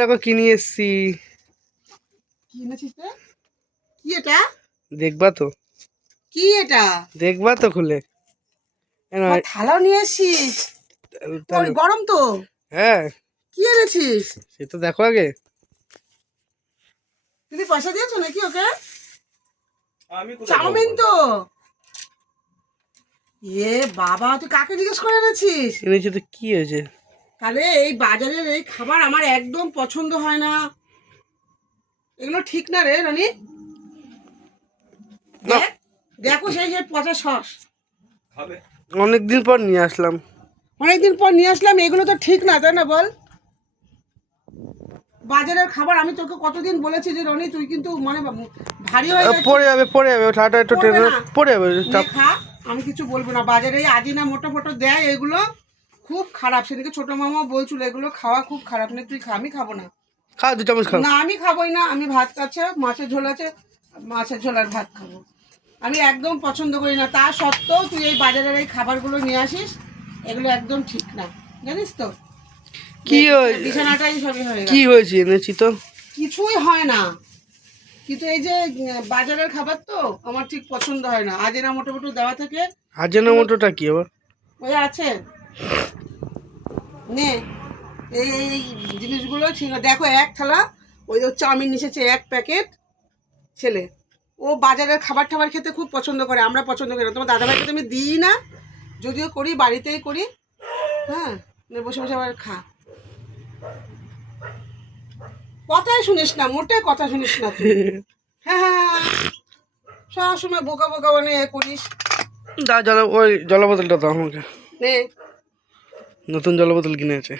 দেখো কি নিয়ে এসছি? এটা? দেখবা তো। কি এটা? দেখবা তো খুলে। থালাও নিয়ে এসছিস? গরম তো। হ্যাঁ। কি এনেছিস? সে তো দেখো আগে। তুমি পয়সা দিয়েছ নাকি ওকে? চাউমিন তো। এ বাবা তুই কাকে জিজ্ঞেস করে এনেছিস? এনেছি তো কি হয়েছে? তাহলে এই বাজারের এই খাবার আমার একদম পছন্দ হয় না। এগুলো ঠিক না রে রনি। দেখ, সেই সেই পচা সস। অনেকদিন পর নিয়ে আসলাম। অনেকদিন পর নিয়ে আসলাম এগুলো তো ঠিক না তাই না বল? বাজারের খাবার আমি তোকে কতদিন বলেছি যে রনি তুই কিন্তু মানে ভারী হয়ে পড়ে যাবে পড়ে যাবে ঠাটা একটু। পড়ে যাবে আমি কিছু বলব না। বাজারে এই আজিনা মোটো ফোটো দেয় এগুলো। খুব খারাপ। সেদিকে ছোট মামা বলছিল এগুলো খাওয়া খুব খারাপ না তুই খা আমি খাব না। খা দু চামচ না আমি খাবোই না আমি ভাত আছে মাছের ঝোল আছে মাছের ঝোল আর ভাত খাব। আমি একদম পছন্দ করি না। তা সত্ত্বেও তুই এই বাজারের এই খাবারগুলো নিয়ে আসিস এগুলো একদম ঠিক না। জানিস তো? কি? বিছানাটাই সবই হয়ে কি হয়েছে এনেছি তো? কিছুই হয় না। কিন্তু এই যে বাজারের খাবার তো আমার ঠিক পছন্দ হয় না। আজেনা মোটো মোটো দেওয়া থেকে। আজেনা মোটোটা কি আবার? ওই আছে। নে। এই জিনিসগুলো ছিল। দেখো এক থালা ওই যে চাউমিন এসেছে এক প্যাকেট ছেলে। ও বাজারের খাবার টাবার খেতে খুব পছন্দ করে আমরা পছন্দ করি না। তোমার দাদাভাইকে তো আমি দিই না যদিও করি বাড়িতেই করি। হ্যাঁ বসে বসে আবার খা। কথাই শুনিস না মোটে কথা শুনিস না হ্যাঁ হ্যাঁ হ্যাঁ। সবসময় বোকা বোকা মানে করিস। জল ওই জল বোতলটা দাও আমাকে। নে। নতুন জল বোতল কিনে আছে।